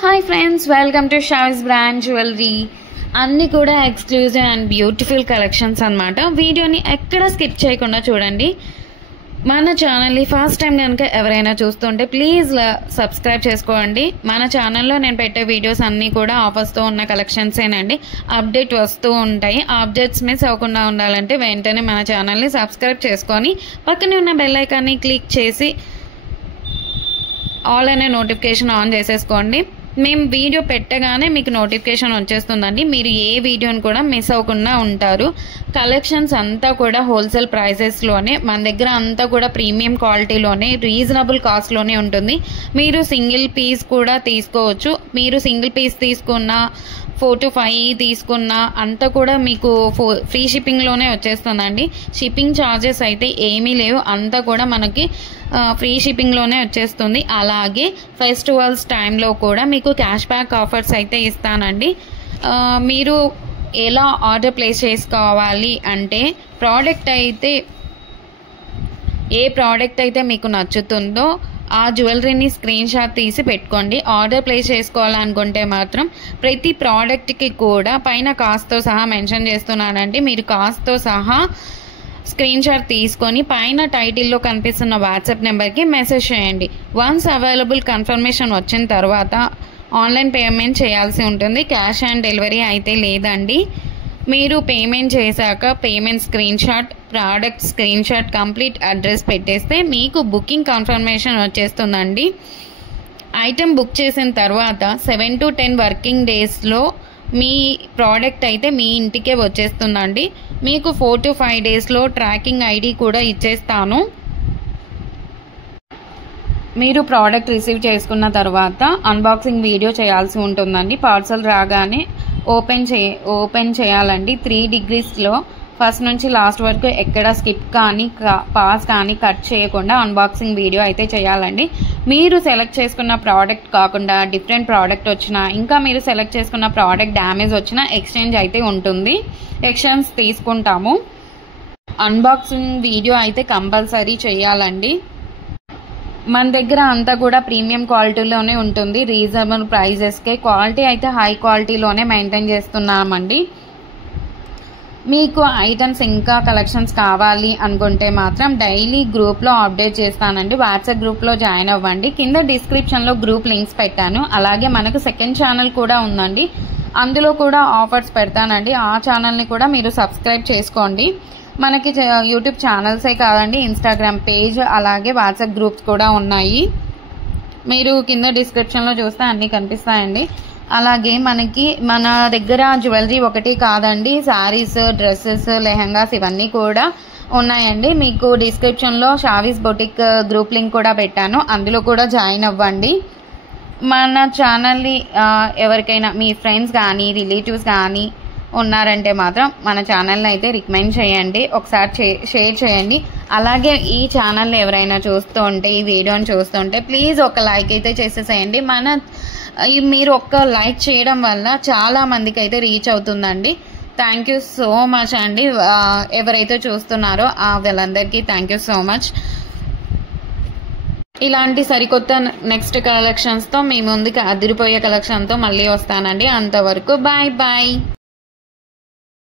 Hi friends, welcome to షావిస్ brand jewellery. అన్నీ కూడా ఎక్స్క్లూజివ్ అండ్ బ్యూటిఫుల్ కలెక్షన్స్ అన్నమాట. వీడియోని ఎక్కడ స్కిప్ చేయకుండా చూడండి. మన ఛానల్ని ఫస్ట్ టైం కనుక ఎవరైనా చూస్తుంటే ప్లీజ్ సబ్స్క్రైబ్ చేసుకోండి. మన ఛానల్లో నేను పెట్టే వీడియోస్ అన్నీ కూడా ఆఫర్స్తో ఉన్న కలెక్షన్సేనండి. అప్డేట్ వస్తూ ఉంటాయి. ఆ అప్డేట్స్ మిస్ అవ్వకుండా ఉండాలంటే వెంటనే మన ఛానల్ని సబ్స్క్రైబ్ చేసుకొని పక్కనే ఉన్న బెల్ ఐకాన్ని క్లిక్ చేసి ఆల్ అనే నోటిఫికేషన్ ఆన్ చేసేసుకోండి. మేము వీడియో పెట్టగానే మీకు నోటిఫికేషన్ వచ్చేస్తుందండి. మీరు ఏ వీడియోని కూడా మిస్ అవ్వకుండా ఉంటారు. కలెక్షన్స్ అంతా కూడా హోల్సేల్ ప్రైసెస్లోనే, మన దగ్గర అంతా కూడా ప్రీమియం క్వాలిటీలోనే, రీజనబుల్ కాస్ట్లోనే ఉంటుంది. మీరు సింగిల్ పీస్ కూడా తీసుకోవచ్చు. మీరు సింగిల్ పీస్ తీసుకున్న 4 to 5 తీసుకున్న అంతా కూడా మీకు ఫ్రీ షిప్పింగ్లోనే వచ్చేస్తుందండి. షిప్పింగ్ ఛార్జెస్ అయితే ఏమీ లేవు, అంతా కూడా మనకి ఫ్రీ షిప్పింగ్లోనే వచ్చేస్తుంది. అలాగే ఫెస్టివల్స్ టైంలో కూడా మీకు క్యాష్ బ్యాక్ ఆఫర్స్ అయితే ఇస్తానండి. మీరు ఎలా ఆర్డర్ ప్లేస్ చేసుకోవాలి అంటే, ఏ ప్రోడక్ట్ అయితే మీకు నచ్చుతుందో ఆ జ్యువెలరీని స్క్రీన్ షాట్ తీసి పెట్టుకోండి. ఆర్డర్ ప్లేస్ చేసుకోవాలనుకుంటే మాత్రం ప్రతి ప్రోడక్ట్కి కూడా పైన కాస్ట్తో సహా మెన్షన్ చేస్తున్నానండి. మీరు కాస్ట్తో సహా స్క్రీన్ షాట్ తీసుకొని పైన టైటిల్లో కనిపిస్తున్న వాట్సాప్ నెంబర్కి మెసేజ్ చేయండి. వన్స్ అవైలబుల్ కన్ఫర్మేషన్ వచ్చిన తర్వాత ఆన్లైన్ పేమెంట్ చేయాల్సి ఉంటుంది. క్యాష్ ఆన్ డెలివరీ అయితే లేదండి. మీరు పేమెంట్ చేశాక payment screen shot, product screen shot, complete address పెట్టేస్తే మీకు బుకింగ్ కన్ఫర్మేషన్ వచ్చేస్తుందండి. ఐటెం బుక్ చేసిన తర్వాత 7 to 10 వర్కింగ్ డేస్లో మీ ప్రోడక్ట్ అయితే మీ ఇంటికే వచ్చేస్తుందండి. మీకు 4 to 5 డేస్లో ట్రాకింగ్ ఐడి కూడా ఇచ్చేస్తాను. మీరు ప్రోడక్ట్ రిసీవ్ చేసుకున్న తర్వాత అన్బాక్సింగ్ వీడియో చేయాల్సి ఉంటుందండి. పార్సల్ రాగానే ఓపెన్ చేయాలండి. 3 degreesలో ఫస్ట్ నుంచి లాస్ట్ వరకు ఎక్కడ స్కిప్ కానీ పాస్ కానీ కట్ చేయకుండా అన్బాక్సింగ్ వీడియో అయితే చేయాలండి. మీరు సెలెక్ట్ చేసుకున్న ప్రోడక్ట్ కాకుండా డిఫరెంట్ ప్రోడక్ట్ వచ్చినా, ఇంకా మీరు సెలెక్ట్ చేసుకున్న ప్రోడక్ట్ డ్యామేజ్ వచ్చినా ఎక్స్చేంజ్ అయితే ఉంటుంది. ఎక్స్చేంజ్ తీసుకుంటాము. అన్బాక్సింగ్ వీడియో అయితే కంపల్సరీ చేయాలండి. మన దగ్గర అంతా కూడా ప్రీమియం క్వాలిటీలోనే ఉంటుంది. రీజనబుల్ ప్రైజెస్కే క్వాలిటీ అయితే హై క్వాలిటీలోనే మెయింటైన్ చేస్తున్నామండి. మీకు ఐటమ్స్ ఇంకా కలెక్షన్స్ కావాలి అనుకుంటే మాత్రం డైలీ గ్రూప్లో అప్డేట్ చేస్తానండి. వాట్సాప్ గ్రూప్లో జాయిన్ అవ్వండి. కింద డిస్క్రిప్షన్లో గ్రూప్ లింక్స్ పెట్టాను. అలాగే మనకు సెకండ్ ఛానల్ కూడా ఉందండి. అందులో కూడా ఆఫర్స్ పెడతానండి. ఆ ఛానల్ని కూడా మీరు సబ్స్క్రైబ్ చేసుకోండి. మనకి యూట్యూబ్ ఛానల్సే కాదండి, ఇన్స్టాగ్రామ్ పేజ్ అలాగే వాట్సాప్ గ్రూప్స్ కూడా ఉన్నాయి. మీరు కింద డిస్క్రిప్షన్లో చూస్తే అన్నీ కనిపిస్తాయండి. అలాగే మన దగ్గర జ్యువెలరీ ఒకటి కాదండి, శారీస్, డ్రెస్సెస్, లెహంగాస్ ఇవన్నీ కూడా ఉన్నాయండి. మీకు డిస్క్రిప్షన్లో షావిస్ బొటిక్ గ్రూప్ లింక్ కూడా పెట్టాను. అందులో కూడా జాయిన్ అవ్వండి. మన ఛానల్ని ఎవరికైనా మీ ఫ్రెండ్స్ కానీ రిలేటివ్స్ కానీ ఉన్నారంటే మాత్రం మన ఛానల్ని అయితే రికమెండ్ చేయండి. ఒకసారి షేర్ చేయండి. అలాగే ఈ ఛానల్ని ఎవరైనా చూస్తుంటే, ఈ వీడియోని చూస్తుంటే ప్లీజ్ ఒక లైక్ అయితే చేసేసేయండి. మీరు ఒక్క లైక్ చేయడం వల్ల చాలా మందికి అయితే రీచ్ అవుతుందండి. థ్యాంక్ యూ సో మచ్ అండి. ఎవరైతే చూస్తున్నారో వాళ్ళందరికీ థ్యాంక్ యూ సో మచ్. ఇలాంటి సరికొత్త నెక్స్ట్ కలెక్షన్స్తో మీ ముందుకి అదిరిపోయే కలెక్షన్తో మళ్ళీ వస్తానండి. అంతవరకు బాయ్ బాయ్.